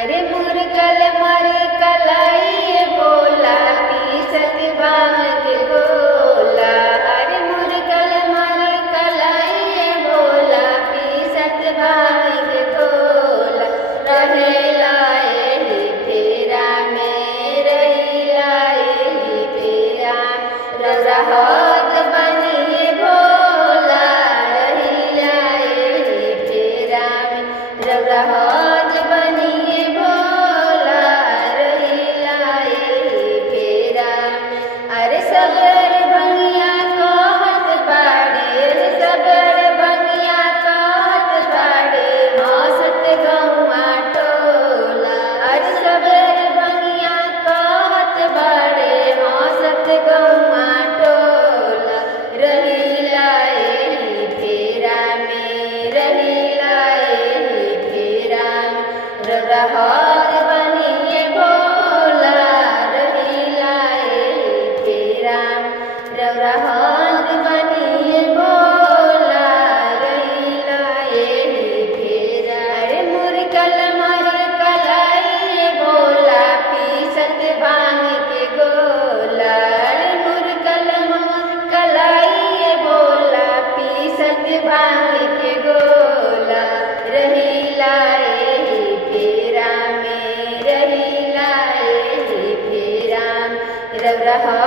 अरे मुरकल मर कलाई बोला पीसत भांग के गोला। अरे मुरकल मर कलाई बोला पीसत भांग के गोला। रहेला एही फेरा में रहीला एही फेरा रहत बनिए भोला। रहीला एही फेरा में रहत बनिए भोला। रहीला एही फेरा अरे सबर बनिया कहत बाड़े। सबर बनिया कहत बाड़े मौसत गौआ टोला। अरे सबर बनिया कहत बाड़े मौसत गौआ टोला। रहीला एही फेरा में रहीला एही फेरा में रहत बनिए भोला। रहीला एही फेरा में रहत बनिए भोला। रहीला एही फेरा अरे मुरकल मर कलाई बोला पीसत भांग के गोला। अरे मुरकल मर कलाई बोला पीसत भांग के गोला। रहीला एही फेरा में रहीला एही फेरा में रहत